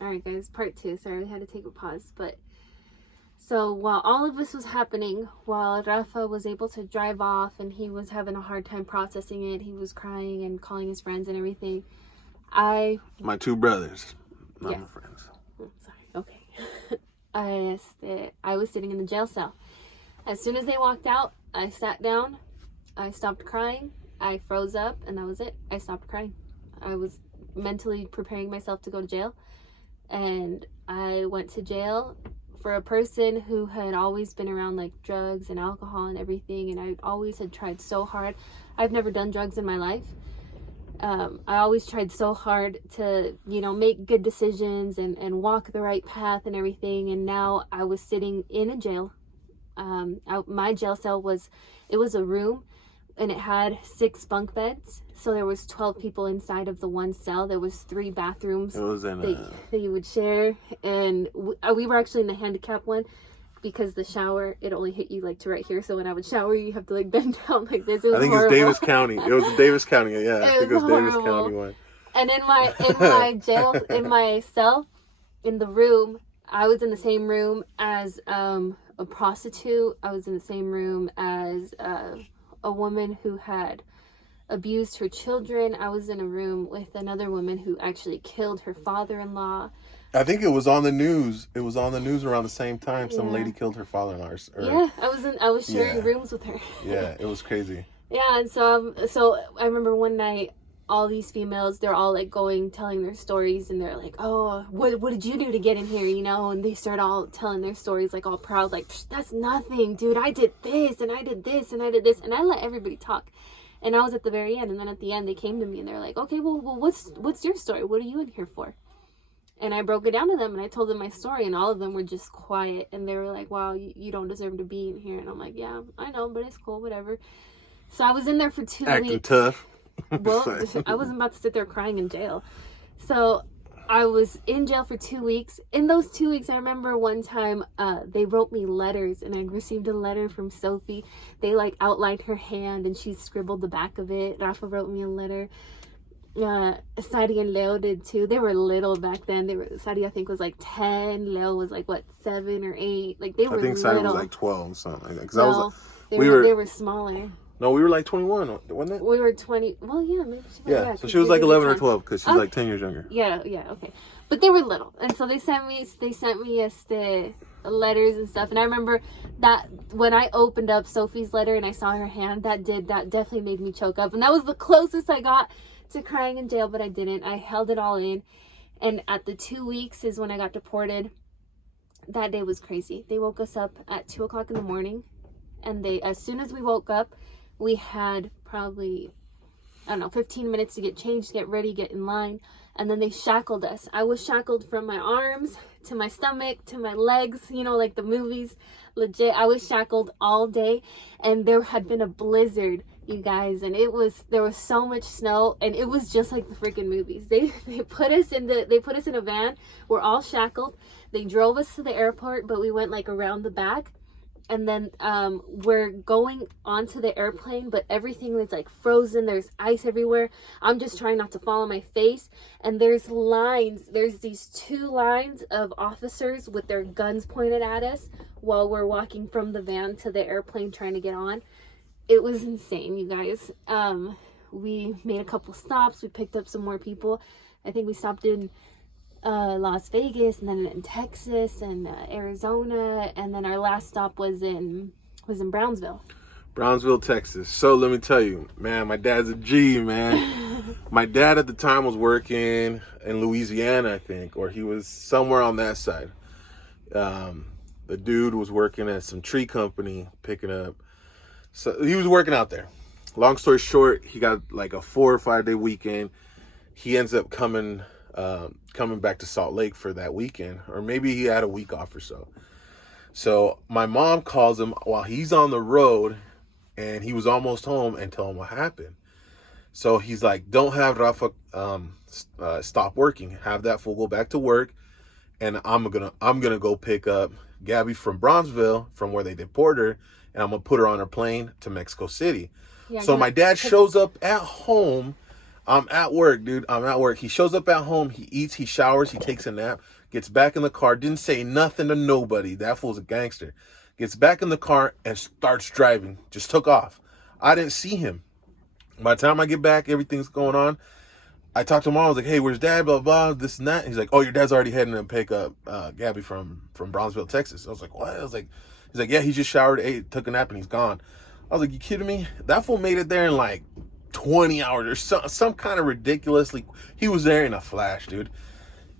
All right, guys, part 2. Sorry, we had to take a pause. But so while all of this was happening, while Rafa was able to drive off and he was having a hard time processing it, he was crying and calling his friends and everything. My 2 brothers, not yes. my friends. Oh, sorry. Okay. I was sitting in the jail cell. As soon as they walked out, I sat down. I stopped crying. I froze up, and that was it. I stopped crying. I was mentally preparing myself to go to jail, and I went to jail for a person who had always been around like drugs and alcohol and everything, and I always had tried so hard. I've never done drugs in my life. I always tried so hard to, make good decisions and walk the right path and everything, and now I was sitting in a jail. My jail cell was a room, and it had 6 bunk beds, so there was 12 people inside of the one cell. There was 3 bathrooms that you would share, and we were actually in the handicap one because the shower, it only hit you like to right here, so when I would shower you have to like bend down like this. It was horrible. It's Davis County. It was Davis County. Yeah, I think it was Davis County one. And in my jail, in my cell, in the room, I was in the same room as a prostitute. I was in the same room as a woman who had abused her children. I was in a room with another woman who actually killed her father-in-law. I think it was on the news. It was on the news around the same time. Some lady killed her father-in-law. Yeah, I was sharing rooms with her. Yeah, it was crazy. Yeah, and so I remember one night, all these females, they're all like telling their stories, and they're like, oh, what did you do to get in here, and they start all telling their stories like all proud, like, that's nothing, dude, I did this and I did this and I did this, and I let everybody talk, and I was at the very end, and then at the end they came to me and they're like, okay, well what's your story, what are you in here for? And I broke it down to them, and I told them my story, and all of them were just quiet, and they were like, wow, you don't deserve to be in here. And I'm like, yeah, I know, but it's cool, whatever. So I was in there for 2 weeks. Acting tough. Well, I wasn't about to sit there crying in jail. So I was in jail for 2 weeks. In those 2 weeks, I remember one time they wrote me letters, and I received a letter from Sophie. They like outlined her hand, and she scribbled the back of it. Rafa wrote me a letter. Sadi and Leo did too. They were little back then. Sadi, I think, was like 10. Leo was like 7 or 8. Like they were. I think little. Sadi was like 12, something like that. No, they were smaller. No, we were like 21, wasn't it? We were 20. Well, yeah, maybe. So she was like 11 or 12 because she's like 10 years younger. Yeah, okay. But they were little, and so they sent me letters and stuff. And I remember that when I opened up Sophie's letter and I saw her hand, that definitely made me choke up, and that was the closest I got to crying in jail, but I didn't. I held it all in, and at the 2 weeks is when I got deported. That day was crazy. They woke us up at 2:00 in the morning, and as soon as we woke up, we had probably, 15 minutes to get changed, get ready, get in line, and then they shackled us. I was shackled from my arms to my stomach to my legs, like the movies. Legit, I was shackled all day, and there had been a blizzard, you guys, and there was so much snow, and it was just like the freaking movies. They put us in a van. We're all shackled. They drove us to the airport, but we went like around the back, and then we're going onto the airplane, but everything is like frozen. There's ice everywhere. I'm just trying not to fall on my face, and there's these 2 lines of officers with their guns pointed at us while we're walking from the van to the airplane trying to get on. It was insane, you guys. We made a couple stops. We picked up some more people. I think we stopped in Las Vegas, and then in Texas and Arizona, and then our last stop was in Brownsville. Brownsville, Texas. So let me tell you, man, my dad's a G, man. My dad at the time was working in Louisiana, I think, or he was somewhere on that side. The dude was working at some tree company picking up. So he was working out there. Long story short, he got like a 4 or 5 day weekend. He ends up coming back to Salt Lake for that weekend, or maybe he had a week off or so. So my mom calls him while he's on the road, and he was almost home, and tell him what happened. So he's like, don't have Rafa stop working. Have that fool go back to work, and I'm gonna go pick up Gabby from Bronzeville, from where they deported her, and I'm gonna put her on her plane to Mexico City. Yeah, so my dad shows up at home I'm at work, dude. I'm at work. He shows up at home. He eats. He showers. He takes a nap. Gets back in the car. Didn't say nothing to nobody. That fool's a gangster. Gets back in the car and starts driving. Just took off. I didn't see him. By the time I get back, everything's going on. I talked to him. I was like, "Hey, where's Dad? Blah blah. This and that." He's like, "Oh, your dad's already heading to pick up Gabby from Brownsville, Texas." I was like, "What?" I was like, "He's like, yeah, he just showered, ate, took a nap, and he's gone." I was like, "You kidding me? That fool made it there in like 20 hours or some kind of ridiculously." He was there in a flash, dude.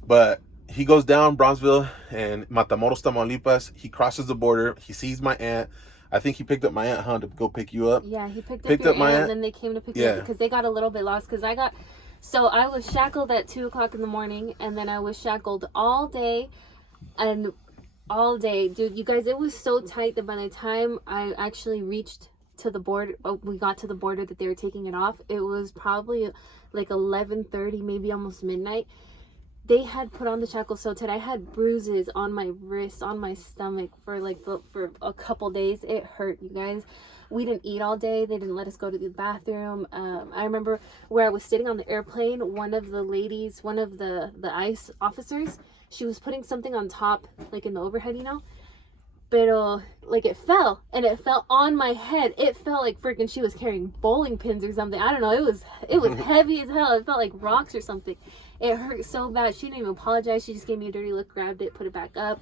But he goes down Brownsville and Matamoros, Tamaulipas. He crosses the border. He sees my aunt. I think he picked up my aunt, huh, to go pick you up. Yeah, he picked up my aunt, and then they came to pick me Yeah. up because they got a little bit lost. Because I was shackled at 2:00 in the morning, and then I was shackled all day, and all day, dude. You guys, it was so tight that by the time I actually reached to the border, we got to the border that they were taking it off. It was probably like 11:30, maybe almost midnight. They had put on the shackles so tight. I had bruises on my wrist, on my stomach for a couple days. It hurt, you guys. We didn't eat all day. They didn't let us go to the bathroom. I remember where I was sitting on the airplane. One of the ladies, one of the ICE officers, she was putting something on top, like in the overhead, you know. Pero like it fell, and it fell on my head. It felt like freaking she was carrying bowling pins or something. I don't know. It was heavy as hell. It felt like rocks or something. It hurt so bad. She didn't even apologize. She just gave me a dirty look, grabbed it, put it back up.